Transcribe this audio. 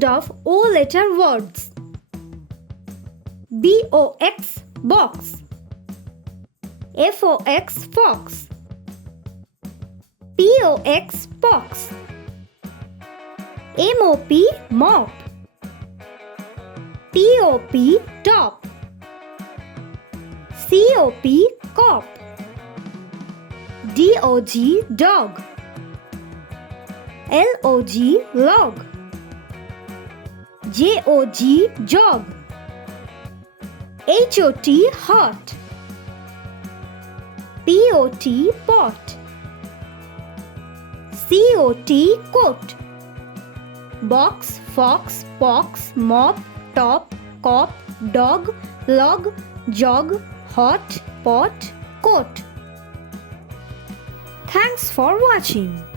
Sound of O-letter words. B-O-X, box. F-O-X, fox. P-O-X, pox. M-O-P, mop. T-O-P, top. C-O-P, cop. D-O-G, dog. L-O-G, log. J-O-G, jog. H-O-T, hot. P-O-T, pot. C-O-T, coat. Box, fox, pox, mop, top, cop, dog, log, jog, hot, pot, coat. Thanks for watching.